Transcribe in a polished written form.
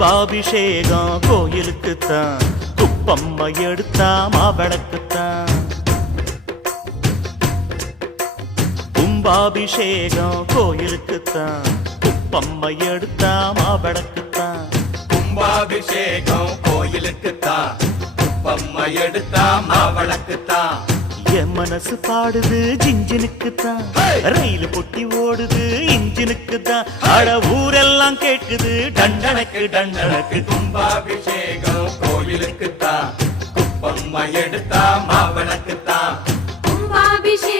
கும்பாபிஷேகம் கோயிலுக்குத்தான், குப்பம்மா எடுத்தா மாவிளக்குத்தான். கும்பாபிஷேகம் கோயிலுக்குத்தான், குப்பம்மா எடுத்தா மாவிளக்குத்தான். கும்பாபிஷேகம் கோயிலுக்குத்தான், குப்பம்மா எடுத்தா மாவிளக்குத்தான். என் மனசு பாடுது ஜிஞ்சினுக்குத்தான், ரயில் பொட்டி ஓடுது இன்ஜினுக்குத்தான். அட ஊரெல்லாம் கேட்குது டண்டனக்கு டண்டனக்கு. கும்பாபிஷேகம் கோயிலுக்குத்தான், குப்பம்மா எடுத்தா மாவிளக்குத்தான். கும்பாபிஷேகம்